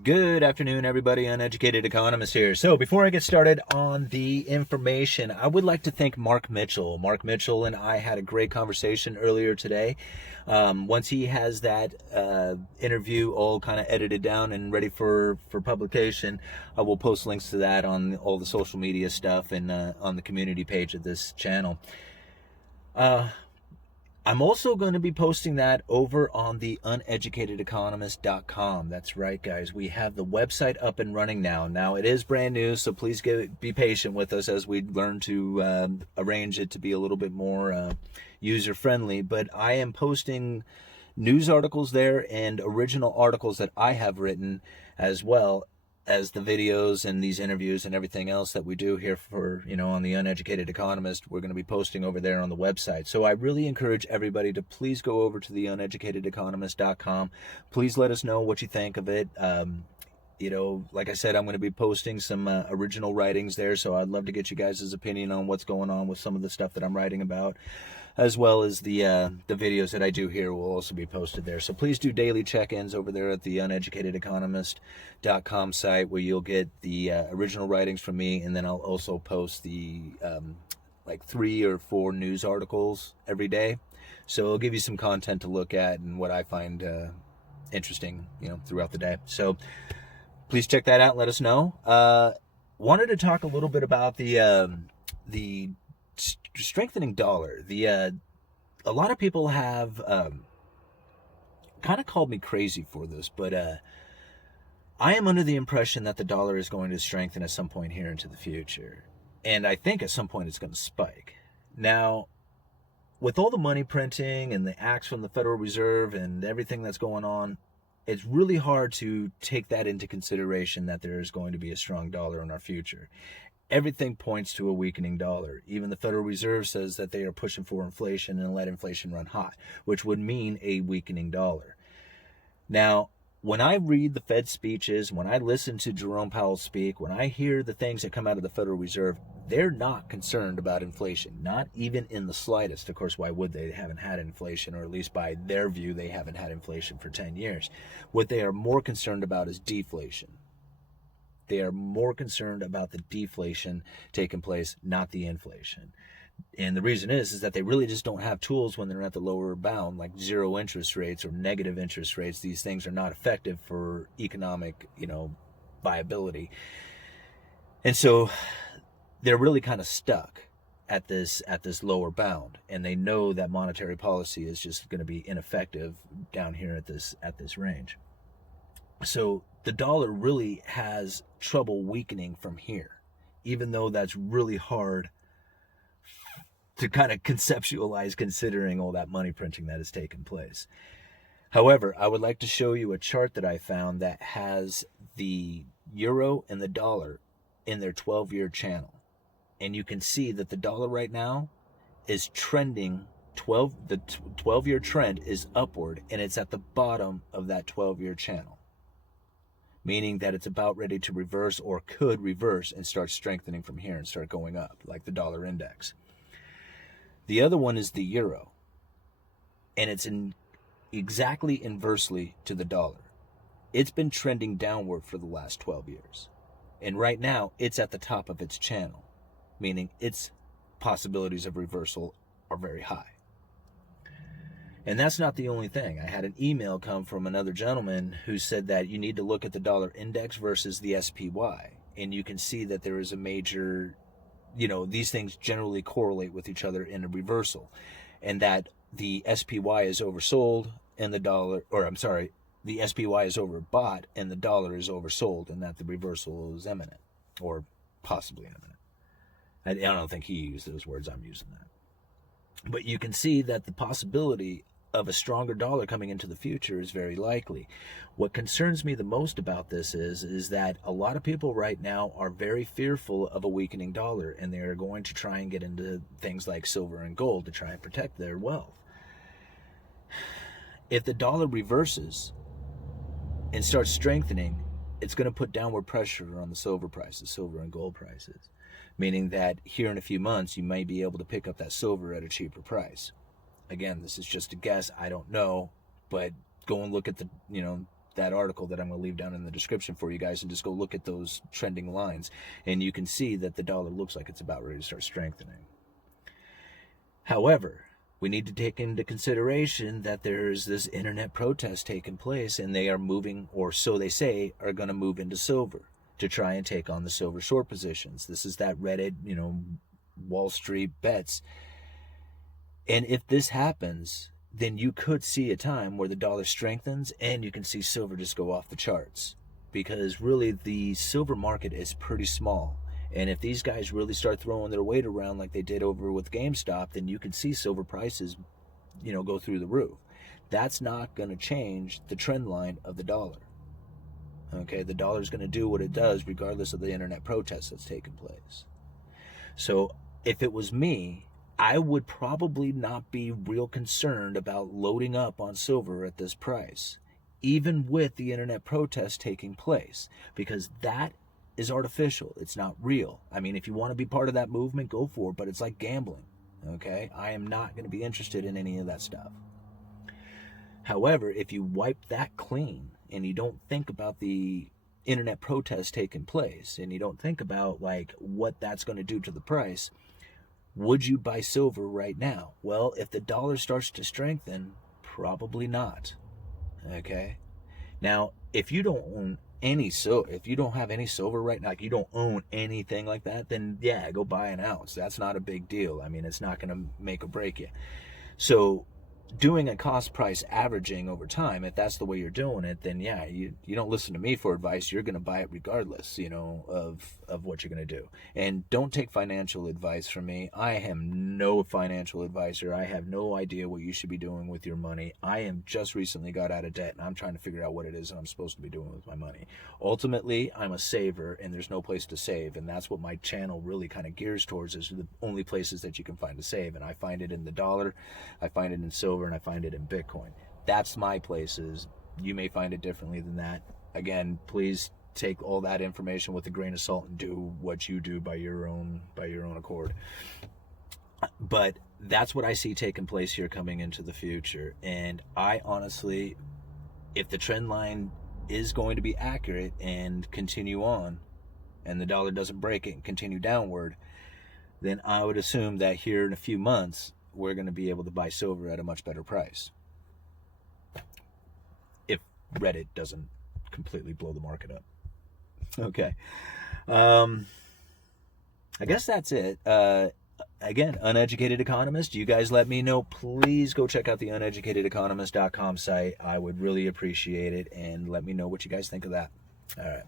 Good afternoon, everybody. Uneducated Economist here. So before I get started on the information, I would like to thank Mark Mitchell. Mark Mitchell and I had a great conversation earlier today. Once he has that interview all kind of edited down and ready for publication, I will post links to that on all the social media stuff and on the community page of this channel. I'm also going to be posting that over on the uneducatedeconomist.com. That's right, guys. We have the website up and running now. Now, it is brand new, so please be patient with us as we learn to arrange it to be a little bit more user-friendly. But I am posting news articles there and original articles that I have written, as well as the videos and these interviews and everything else that we do here for, on the Uneducated Economist. We're going to be posting over there on the website. So I really encourage everybody to please go over to the uneducatedeconomist.com. Please let us know what you think of it. Like I said, I'm going to be posting some original writings there, so I'd love to get you guys' opinion on what's going on with some of the stuff that I'm writing about, as well as the videos that I do here will also be posted there. So please do daily check-ins over there at the uneducatedeconomist.com site, where you'll get the original writings from me, and then I'll also post the like 3 or 4 news articles every day. So it'll give you some content to look at and what I find interesting, throughout the day. So please check that out and let us know. Wanted to talk a little bit about the strengthening dollar. A lot of people have kind of called me crazy for this, but I am under the impression that the dollar is going to strengthen at some point here into the future. And I think at some point it's going to spike. Now, with all the money printing and the acts from the Federal Reserve and everything that's going on, it's really hard to take that into consideration that there is going to be a strong dollar in our future. Everything points to a weakening dollar. Even the Federal Reserve says that they are pushing for inflation and let inflation run hot, which would mean a weakening dollar. Now, when I read the Fed speeches, when I listen to Jerome Powell speak, when I hear the things that come out of the Federal Reserve, they're not concerned about inflation, not even in the slightest. Of course, why would they? They haven't had inflation, or at least by their view, they haven't had inflation for 10 years. What they are more concerned about is deflation. They are more concerned about the deflation taking place, not the inflation. And the reason is that they really just don't have tools when they're at the lower bound, like zero interest rates or negative interest rates. These things are not effective for economic, viability. And so they're really kind of stuck at this lower bound, and they know that monetary policy is just going to be ineffective down here at this range. So the dollar really has trouble weakening from here, even though that's really hard to kind of conceptualize considering all that money printing that has taken place. However, I would like to show you a chart that I found that has the euro and the dollar in their 12-year channel. And you can see that the dollar right now is trending the 12-year trend is upward, and it's at the bottom of that 12-year channel, meaning that it's about ready to reverse, or could reverse and start strengthening from here and start going up, like the dollar index. The other one is the euro, and it's exactly inversely to the dollar. It's been trending downward for the last 12 years, and right now it's at the top of its channel, meaning its possibilities of reversal are very high. And that's not the only thing. I had an email come from another gentleman who said that you need to look at the dollar index versus the SPY, and you can see that there is a major, these things generally correlate with each other in a reversal, and that the SPY is oversold and the SPY is overbought and the dollar is oversold, and that the reversal is imminent, or possibly imminent. I don't think he used those words, I'm using that. But you can see that the possibility of a stronger dollar coming into the future is very likely. What concerns me the most about this is that a lot of people right now are very fearful of a weakening dollar, and they are going to try and get into things like silver and gold to try and protect their wealth. If the dollar reverses and starts strengthening, it's going to put downward pressure on the silver and gold prices, meaning that here in a few months you may be able to pick up that silver at a cheaper price. Again, this is just a guess. I don't know, but go and look at the that article that I'm going to leave down in the description for you guys and just go look at those trending lines, and you can see that the dollar looks like it's about ready to start strengthening. However, we need to take into consideration that there's this internet protest taking place, and they are moving, or so they say, are going to move into silver to try and take on the silver short positions. This is that Reddit, Wall Street bets. And if this happens, then you could see a time where the dollar strengthens and you can see silver just go off the charts, because really the silver market is pretty small. And if these guys really start throwing their weight around like they did over with GameStop, then you can see silver prices, go through the roof. That's not going to change the trend line of the dollar. Okay, the dollar is going to do what it does regardless of the internet protest that's taking place. So if it was me, I would probably not be real concerned about loading up on silver at this price, even with the internet protest taking place, because that is artificial. It's not real. I mean, if you want to be part of that movement, go for it, but it's like gambling, okay? I am not going to be interested in any of that stuff. However, if you wipe that clean and you don't think about the internet protest taking place and you don't think about like what that's going to do to the price, would you buy silver right now? Well, if the dollar starts to strengthen, probably not. Okay? Now, if you don't own any silver, if you don't have any silver right now, like you don't own anything like that, then yeah, go buy an ounce. That's not a big deal. I mean, it's not going to make or break you. So doing a cost price averaging over time, if that's the way you're doing it, then yeah, you don't listen to me for advice. You're going to buy it regardless, of what you're going to do. And don't take financial advice from me. I am no financial advisor. I have no idea what you should be doing with your money. I am just recently got out of debt, and I'm trying to figure out what it is that I'm supposed to be doing with my money. Ultimately, I'm a saver, and there's no place to save, and that's what my channel really kind of gears towards, is the only places that you can find to save. And I find it in the dollar, I find it in silver, and I find it in Bitcoin. That's my places. You may find it differently than that. Again, please take all that information with a grain of salt and do what you do by your own accord. But that's what I see taking place here coming into the future. And I honestly, if the trend line is going to be accurate and continue on, and the dollar doesn't break it and continue downward, then I would assume that here in a few months, we're going to be able to buy silver at a much better price. If Reddit doesn't completely blow the market up. Okay. I guess that's it. Again, Uneducated Economist, you guys let me know. Please go check out the uneducatedeconomist.com site. I would really appreciate it, and let me know what you guys think of that. All right.